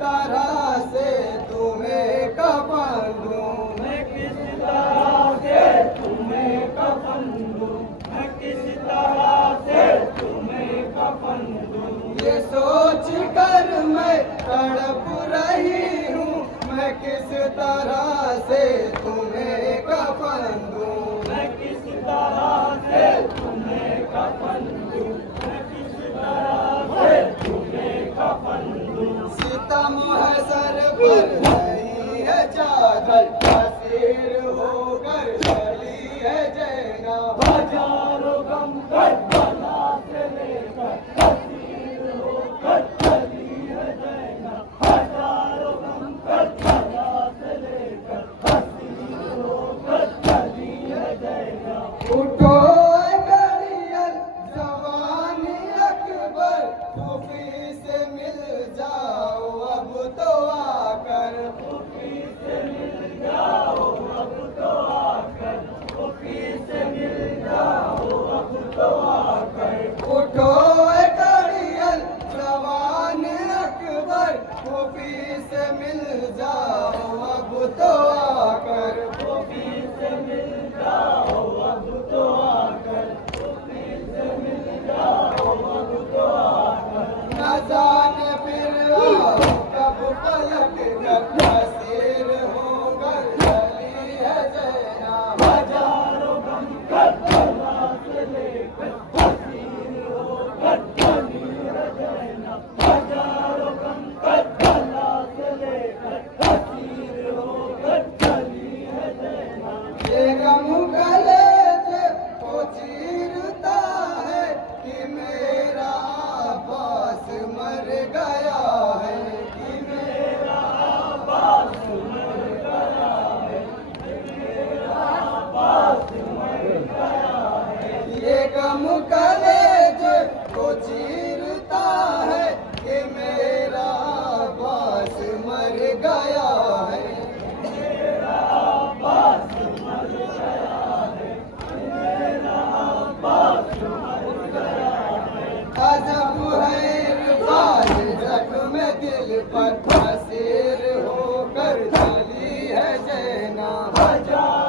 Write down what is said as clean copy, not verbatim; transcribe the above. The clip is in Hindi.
तरह से तुम्हें कफन दूं, मैं किस तरह से तुम्हें कफन दूं, मैं किस तरह से तुम्हें कफन दूं। ये सोच कर मैं तड़प रही हूँ, मैं किस तरह से तुम्हें कफन दूं, मैं किस तरह से तुम्हें कफन दूं, मैं किस तरह से तुम्हें कफन दूं। सितम है सर पर नहीं है चादर, असीर होकर चली है जैनब। हजारों गम करबला से लेकर असीर होकर चली है जैनब। हजारों गम करबला से लेकर असीर होकर चली है जैनब। उठो गड़ियल जवानी अकबर, सूफी से मिल जाओ अब तो आकर, सूफी से मिल जाओ अब तो आकर, सूफी से मिल जाओ अब तो आकर। उठो गड़ियल जवानी अकबर, सूफी से मिल जाओ अब तो आकर, सूफी से मिल जाओ अब तो आकर, सूफी से मिल जाओ अब तो आकर। न जाने फिर आओ कब पलट कर असीर होकर चली है जैनब। हजारों गम करबला से लेकर असीर होकर चली है जैनब। हजारों गम करबला से लेकर असीर होकर चली है जैनब। ये गम कलेजे को चीरता है कि मेरा अब्बास मर गया है, कि मेरा अब्बास मर गया है, मेरा अब्बास मर गया है। ये गम कलेजे को चीरता है कि मेरा अब्बास मर गया है। मेरा अब्बास मर गया है, मेरा अब्बास मर गया है। अजब है इरफान जख्म दिल पर असीर होकर चली है जैनब। हजारों